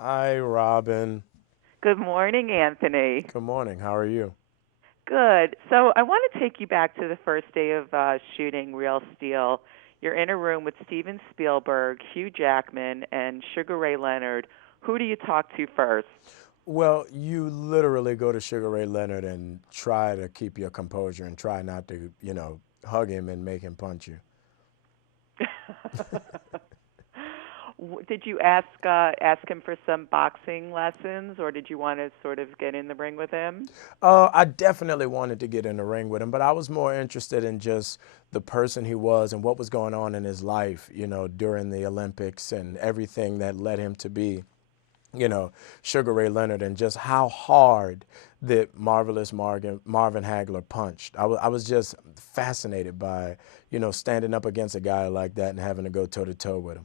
Hi, Robin. Good morning, Anthony. Good morning. How are you? Good. So I want to take you back to the first day of shooting Real Steel. You're in a room with Steven Spielberg, Hugh Jackman, and Sugar Ray Leonard. Who do you talk to first? Well, you literally go to Sugar Ray Leonard and try to keep your composure and try not to, hug him and make him punch you. Did you ask him for some boxing lessons, or did you want to sort of get in the ring with him? I definitely wanted to get in the ring with him, but I was more interested in just the person he was and what was going on in his life, during the Olympics and everything that led him to be Sugar Ray Leonard and just how hard that marvelous Marvin Hagler punched. I was just fascinated by, standing up against a guy like that and having to go toe to toe with him.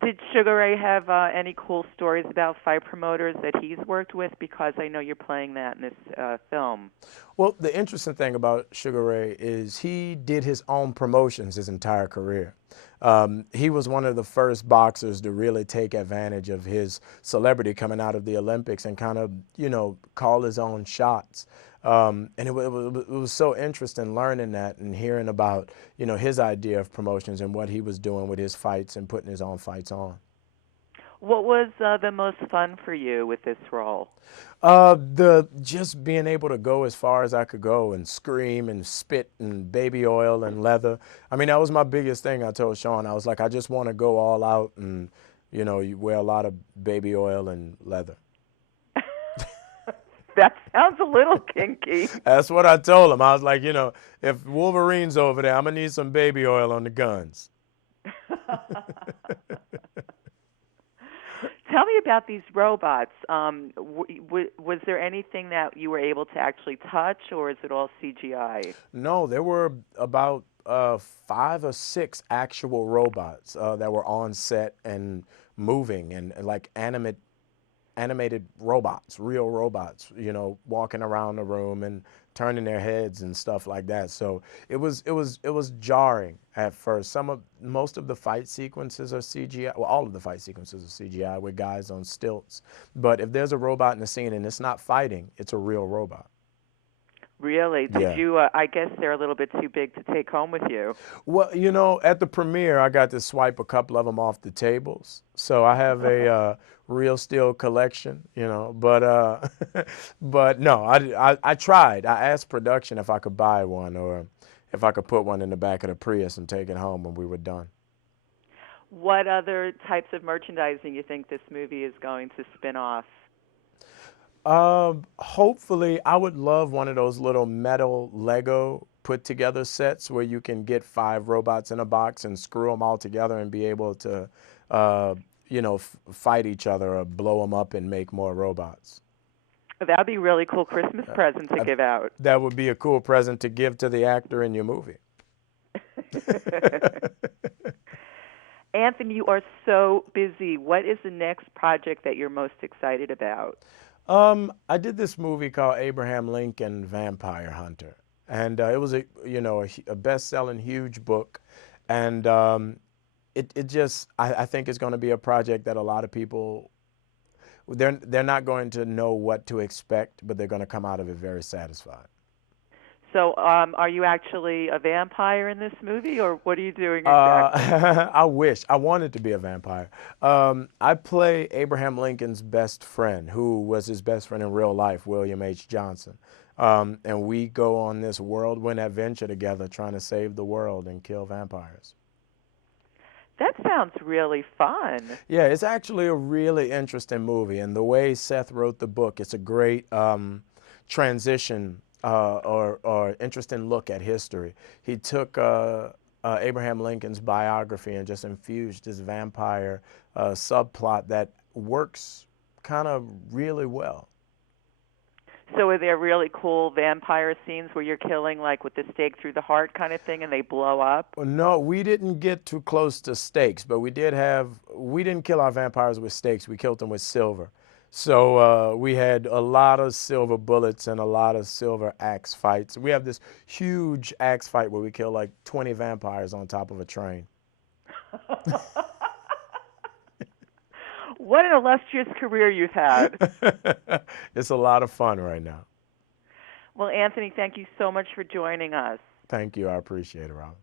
Did Sugar Ray have any cool stories about fight promoters that he's worked with? Because I know you're playing that in this film. Well, the interesting thing about Sugar Ray is he did his own promotions his entire career. He was one of the first boxers to really take advantage of his celebrity coming out of the Olympics and kind of, call his own shots. And it was so interesting learning that and hearing about, his idea of promotions and what he was doing with his fights and putting his own fights on. What was the most fun for you with this role? The just being able to go as far as I could go and scream and spit and baby oil and leather. I mean, that was my biggest thing. I told Sean, I was like, I just want to go all out and, you wear a lot of baby oil and leather. That sounds a little kinky. That's what I told him. I was like, if Wolverine's over there, I'm gonna need some baby oil on the guns. Tell me about these robots. Was there anything that you were able to actually touch, or is it all CGI? No, there were about 5 or 6 actual robots that were on set and moving and like animated robots, real robots, walking around the room and turning their heads and stuff like that. So it was jarring at first. Most of the fight sequences are CGI. Well, all of the fight sequences are CGI with guys on stilts. But if there's a robot in the scene and it's not fighting, it's a real robot. Really? Did Yeah. you? I guess they're a little bit too big to take home with you. Well, at the premiere, I got to swipe a couple of them off the tables. So I have a real steel collection, but but no, I tried. I asked production if I could buy one or if I could put one in the back of the Prius and take it home when we were done. What other types of merchandising you think this movie is going to spin off? Hopefully, I would love one of those little metal Lego put together sets where you can get 5 robots in a box and screw them all together and be able to, uh, fight each other or blow them up and make more robots. That'd be a really cool Christmas present to Uh, give out. that would be a cool present to give to the actor in your movie. Anthony, you are so busy. What is the next project that you're most excited about? I did this movie called Abraham Lincoln Vampire Hunter, and it was a best-selling huge book, and it just I think it's going to be a project that a lot of people they're not going to know what to expect, but they're going to come out of it very satisfied. So, are you actually a vampire in this movie, or what are you doing exactly? I wish I wanted to be a vampire. I play Abraham Lincoln's best friend, who was his best friend in real life, William H. Johnson. And we go on this whirlwind adventure together trying to save the world and kill vampires. That sounds really fun. Yeah, it's actually a really interesting movie. And the way Seth wrote the book, it's a great transition or interesting look at history. He took Abraham Lincoln's biography and just infused this vampire subplot that works kind of really well. So, are there really cool vampire scenes where you're killing, like with the stake through the heart kind of thing, and they blow up? Well, no, we didn't get too close to stakes, but we didn't kill our vampires with stakes. We killed them with silver. So we had a lot of silver bullets and a lot of silver axe fights. We have this huge axe fight where we kill like 20 vampires on top of a train. What an illustrious career you've had. It's a lot of fun right now. Well, Anthony, thank you so much for joining us. Thank you. I appreciate it, Robin.